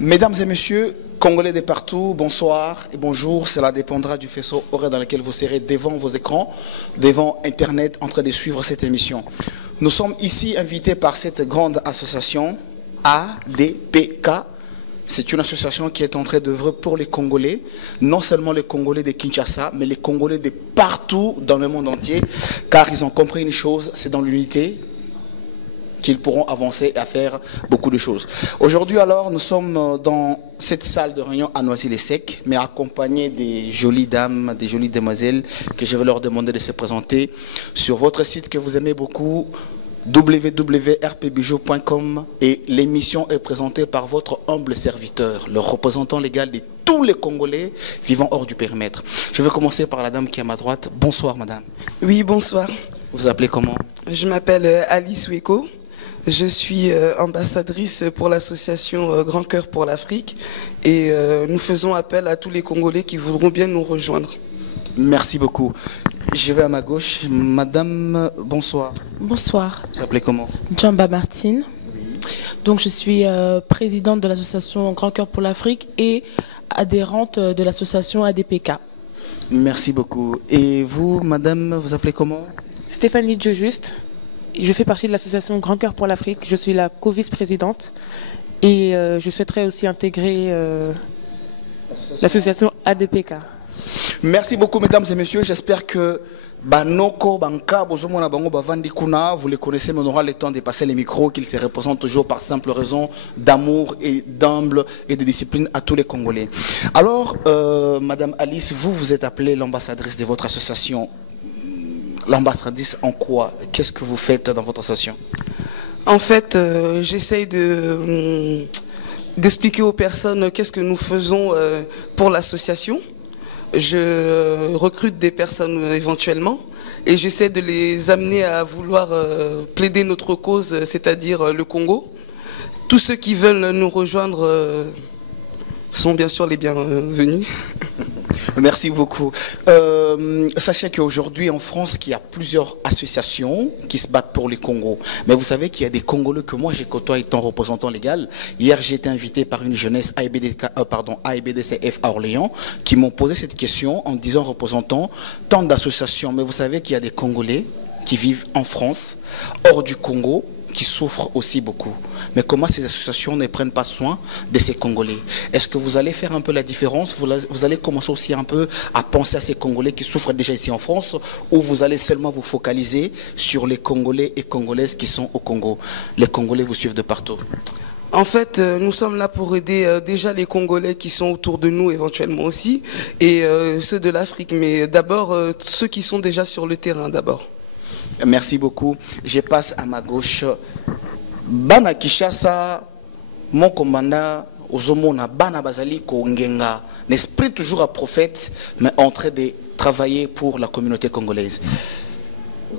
Mesdames et messieurs, Congolais de partout, bonsoir et bonjour. Cela dépendra du faisceau horaire dans lequel vous serez devant vos écrans, devant Internet, en train de suivre cette émission. Nous sommes ici invités par cette grande association ADPK. C'est une association qui est en train d'œuvrer pour les Congolais, non seulement les Congolais de Kinshasa, mais les Congolais de partout dans le monde entier, car ils ont compris une chose, c'est dans l'unité qu'ils pourront avancer et à faire beaucoup de choses. Aujourd'hui alors, nous sommes dans cette salle de réunion à Noisy-le-Sec, mais accompagnés des jolies dames, des jolies demoiselles, que je vais leur demander de se présenter sur votre site que vous aimez beaucoup, www.rpbijou.com, et l'émission est présentée par votre humble serviteur, le représentant légal de tous les Congolais vivant hors du périmètre. Je vais commencer par la dame qui est à ma droite. Bonsoir madame. Oui, bonsoir. Vous vous appelez comment? Je m'appelle Alice Weko. Je suis ambassadrice pour l'association Grand Cœur pour l'Afrique et nous faisons appel à tous les Congolais qui voudront bien nous rejoindre. Merci beaucoup. Je vais à ma gauche. Madame, bonsoir. Bonsoir. Vous appelez comment? Djamba Martine. Oui. Donc je suis présidente de l'association Grand Cœur pour l'Afrique et adhérente de l'association ADPK. Merci beaucoup. Et vous, madame, vous appelez comment? Stéphanie Djojuste. Je fais partie de l'association Grand Cœur pour l'Afrique. Je suis la co-vice-présidente et je souhaiterais aussi intégrer l'association ADPK. Merci beaucoup, mesdames et messieurs. J'espère que Banoko, Banka, Bozomona, Bango, Bavandi Kuna, vous les connaissez, mais on aura le temps de passer les micros, qu'ils se représentent toujours par simple raison d'amour et d'humble et de discipline à tous les Congolais. Alors, madame Alice, vous êtes appelée l'ambassadrice de votre association. L'ambassadrice en quoi? Qu'est-ce que vous faites dans votre association? En fait, j'essaye d'expliquer aux personnes qu'est-ce que nous faisons pour l'association. Je recrute des personnes éventuellement et j'essaie de les amener à vouloir plaider notre cause, c'est-à-dire le Congo. Tous ceux qui veulent nous rejoindre sont bien sûr les bienvenus. Merci beaucoup. Sachez qu'aujourd'hui en France, il y a plusieurs associations qui se battent pour les Congos. Mais vous savez qu'il y a des Congolais que moi j'ai côtoyé étant représentant légal. Hier, j'ai été invité par une jeunesse AIBDCF à Orléans qui m'ont posé cette question en disant représentant tant d'associations. Mais vous savez qu'il y a des Congolais qui vivent en France, hors du Congo, qui souffrent aussi beaucoup. Mais comment ces associations ne prennent pas soin de ces Congolais? Est-ce que vous allez faire un peu la différence? Vous allez commencer aussi un peu à penser à ces Congolais qui souffrent déjà ici en France, ou vous allez seulement vous focaliser sur les Congolais et Congolaises qui sont au Congo? Les Congolais vous suivent de partout. En fait, nous sommes là pour aider déjà les Congolais qui sont autour de nous éventuellement aussi, et ceux de l'Afrique, mais d'abord ceux qui sont déjà sur le terrain d'abord. Merci beaucoup. Je passe à ma gauche. Bana Kishasa, mon commandant, Ozomona, Bana Bazali Kongenga, l'esprit toujours à prophète, mais en train de travailler pour la communauté congolaise.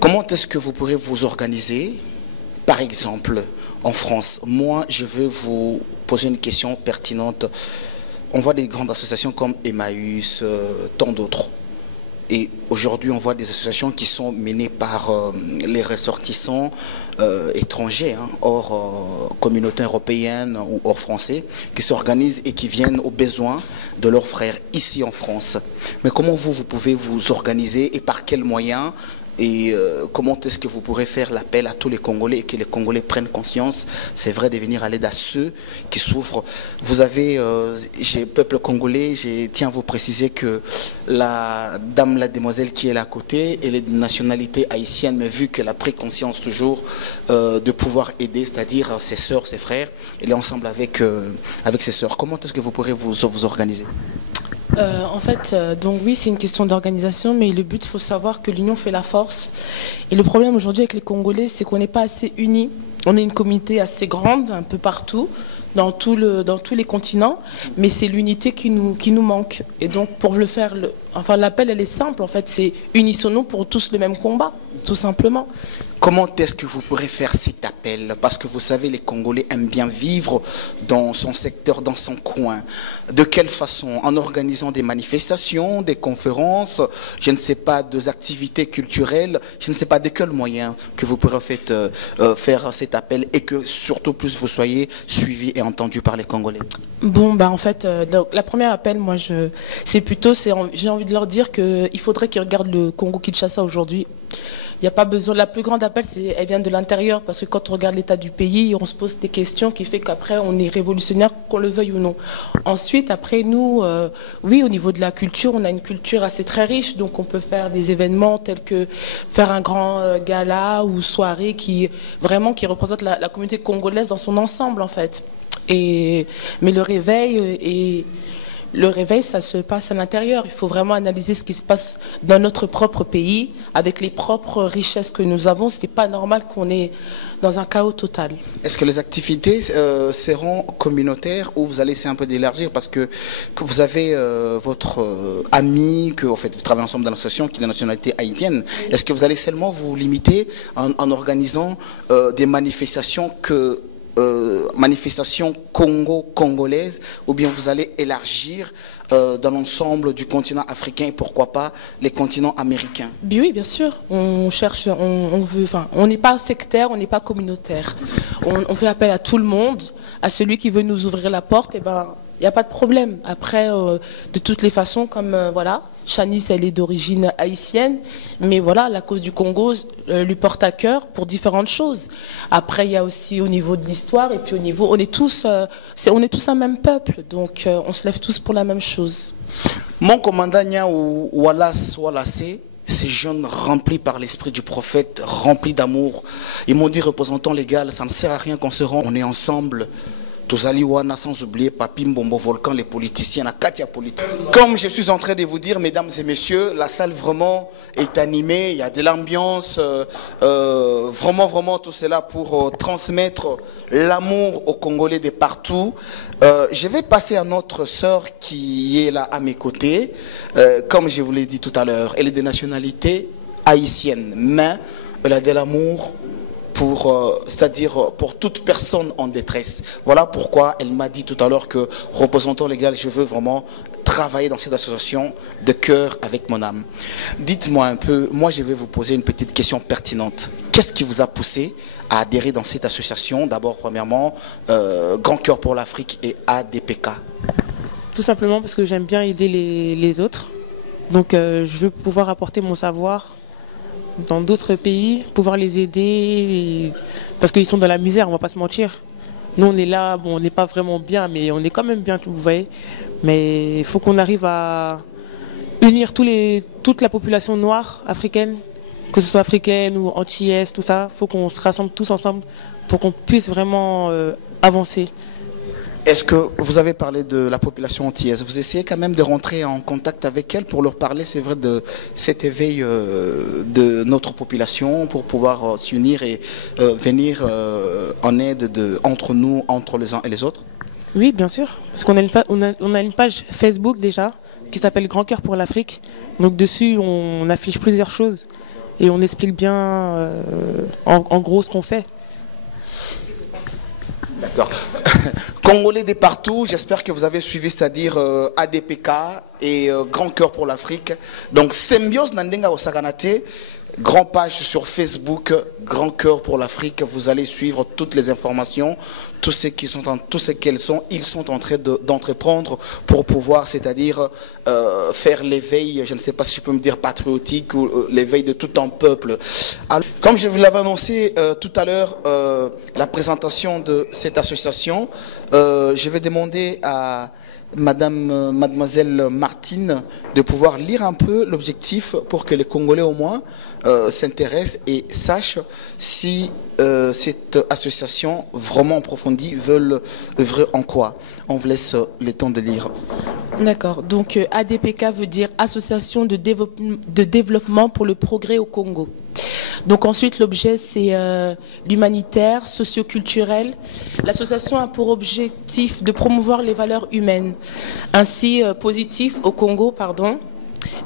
Comment est-ce que vous pourrez vous organiser? Par exemple, en France, moi, je veux vous poser une question pertinente. On voit des grandes associations comme Emmaüs, tant d'autres. Et aujourd'hui, on voit des associations qui sont menées par les ressortissants étrangers, hors communauté européenne ou hors français, qui s'organisent et qui viennent aux besoins de leurs frères ici en France. Mais comment vous pouvez vous organiser et par quels moyens? Et comment est-ce que vous pourrez faire l'appel à tous les Congolais et que les Congolais prennent conscience, c'est vrai, de venir à l'aide à ceux qui souffrent. Vous avez, peuple congolais, je tiens à vous préciser que la dame, la demoiselle qui est là à côté, elle est de nationalité haïtienne, mais vu qu'elle a pris conscience toujours de pouvoir aider, c'est-à-dire ses sœurs, ses frères, elle est ensemble avec ses sœurs. Comment est-ce que vous pourrez vous organiser? En fait, donc oui, c'est une question d'organisation, mais le but, il faut savoir que l'union fait la force. Et le problème aujourd'hui avec les Congolais, c'est qu'on n'est pas assez unis. On est une communauté assez grande, un peu partout, dans tous les continents, mais c'est l'unité qui nous manque. Et donc, pour le faire, l'appel, elle est simple, en fait, c'est unissons-nous pour tous le même combat, tout simplement. comment est-ce que vous pourrez faire cet appel? Parce que vous savez, les Congolais aiment bien vivre dans son secteur, dans son coin. De quelle façon? En organisant des manifestations, des conférences, je ne sais pas, des activités culturelles, je ne sais pas de quels moyens que vous pourrez faire cet appel et que surtout plus vous soyez suivis et entendus par les Congolais. Bon, bah en fait, la première appel, moi, j'ai envie de leur dire qu'il faudrait qu'ils regardent le Congo-Kinshasa aujourd'hui. Il n'y a pas besoin. La plus grande appel, elle vient de l'intérieur, parce que quand on regarde l'état du pays, on se pose des questions qui fait qu'après, on est révolutionnaire, qu'on le veuille ou non. Ensuite, après, nous, oui, au niveau de la culture, on a une culture assez très riche, donc on peut faire des événements tels que faire un grand gala ou soirée qui représente la communauté congolaise dans son ensemble, en fait. Mais le réveil, ça se passe à l'intérieur. Il faut vraiment analyser ce qui se passe dans notre propre pays, avec les propres richesses que nous avons. Ce n'est pas normal qu'on est dans un chaos total. Est-ce que les activités seront communautaires ou vous allez essayer un peu d'élargir? Parce que vous avez votre ami, que en fait, vous travaillez ensemble dans l'association qui est de nationalité haïtienne. Est-ce que vous allez seulement vous limiter en organisant des manifestations manifestations congolaises, ou bien vous allez élargir dans l'ensemble du continent africain et pourquoi pas les continents américains? Oui, bien sûr. On cherche, on n'est pas sectaire, on n'est pas communautaire. On fait appel à tout le monde, à celui qui veut nous ouvrir la porte, et ben, il n'y a pas de problème. Après, de toutes les façons, comme voilà, Shanice, elle est d'origine haïtienne, mais voilà, la cause du Congo lui porte à cœur pour différentes choses. Après, il y a aussi au niveau de l'histoire, et puis au niveau, on est tous un même peuple, donc on se lève tous pour la même chose. Mon commandant Nia ou Wallace Wallace, ces jeunes remplis par l'esprit du prophète, remplis d'amour, ils m'ont dit, représentant légal, ça ne sert à rien qu'on se rende, on est ensemble. Tozaliwana, sans oublier Papi Mbombo Volcan, les politiciens, la Katia politique. Comme je suis en train de vous dire, mesdames et messieurs, la salle vraiment est animée, il y a de l'ambiance, vraiment tout cela pour transmettre l'amour aux Congolais de partout. Je vais passer à notre sœur qui est là à mes côtés. Comme je vous l'ai dit tout à l'heure, elle est de nationalité haïtienne, mais elle a de l'amour c'est-à-dire pour toute personne en détresse. Voilà pourquoi elle m'a dit tout à l'heure que, représentant légal, je veux vraiment travailler dans cette association de cœur avec mon âme. Dites-moi un peu, moi je vais vous poser une petite question pertinente. Qu'est-ce qui vous a poussé à adhérer dans cette association? D'abord, premièrement, Grand Cœur pour l'Afrique et ADPK. Tout simplement parce que j'aime bien aider les autres. Donc je veux pouvoir apporter mon savoir dans d'autres pays, pouvoir les aider, parce qu'ils sont dans la misère, on va pas se mentir. Nous on est là, bon, on n'est pas vraiment bien, mais on est quand même bien, vous voyez. Mais il faut qu'on arrive à unir toute la population noire africaine, que ce soit africaine ou antillaise, tout ça. Il faut qu'on se rassemble tous ensemble pour qu'on puisse vraiment avancer. Est-ce que vous avez parlé de la population antillaise? Vous essayez quand même de rentrer en contact avec elle pour leur parler, c'est vrai, de cet éveil de notre population pour pouvoir s'unir et venir en aide entre nous, entre les uns et les autres? Oui, bien sûr. Parce qu'on a une page Facebook déjà qui s'appelle Grand Cœur pour l'Afrique. Donc dessus, on affiche plusieurs choses et on explique bien en gros ce qu'on fait. D'accord. Congolais de partout, j'espère que vous avez suivi, c'est-à-dire ADPK et Grand Cœur pour l'Afrique. Donc, Symbiose Nandenga Osaganate, grand page sur Facebook, Grand Cœur pour l'Afrique. Vous allez suivre toutes les informations, tout ce qu'elles sont, ils sont en train d'entreprendre pour pouvoir, c'est-à-dire faire l'éveil, je ne sais pas si je peux me dire patriotique, ou l'éveil de tout un peuple. Alors, comme je vous l'avais annoncé tout à l'heure, la présentation de cette association, je vais demander à mademoiselle Martine de pouvoir lire un peu l'objectif pour que les Congolais au moins s'intéressent et sachent si cette association vraiment approfondie veulent œuvrer en quoi. On vous laisse le temps de lire. D'accord, donc ADPK veut dire Association de développement pour le progrès au Congo. Donc ensuite, l'objet, c'est l'humanitaire, socio-culturel. L'association a pour objectif de promouvoir les valeurs humaines, ainsi positives au Congo,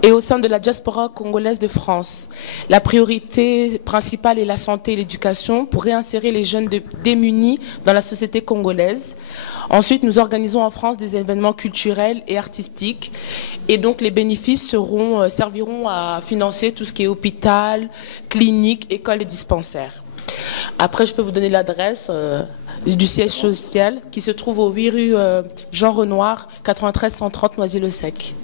et au sein de la diaspora congolaise de France. La priorité principale est la santé et l'éducation pour réinsérer les jeunes démunis dans la société congolaise. Ensuite, nous organisons en France des événements culturels et artistiques et donc les bénéfices serviront à financer tout ce qui est hôpital, clinique, école et dispensaire. Après, je peux vous donner l'adresse du siège social qui se trouve au 8 rue Jean Renoir, 93 130 Noisy-le-Sec.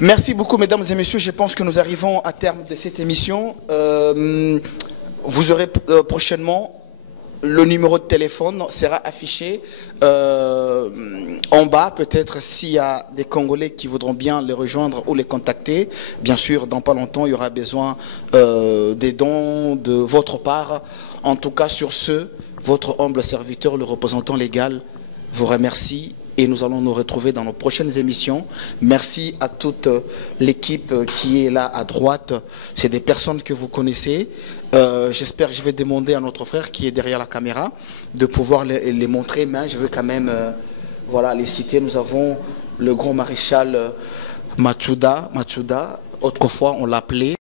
Merci beaucoup, mesdames et messieurs. Je pense que nous arrivons à terme de cette émission. Vous aurez prochainement le numéro de téléphone sera affiché en bas. Peut-être s'il y a des Congolais qui voudront bien les rejoindre ou les contacter. Bien sûr, dans pas longtemps, il y aura besoin des dons de votre part. En tout cas, sur ce, votre humble serviteur, le représentant légal, vous remercie. Et nous allons nous retrouver dans nos prochaines émissions. Merci à toute l'équipe qui est là à droite. C'est des personnes que vous connaissez. J'espère que je vais demander à notre frère qui est derrière la caméra de pouvoir les montrer. Mais je veux quand même voilà, les citer. Nous avons le grand maréchal Machuda. Autrefois, on l'appelait.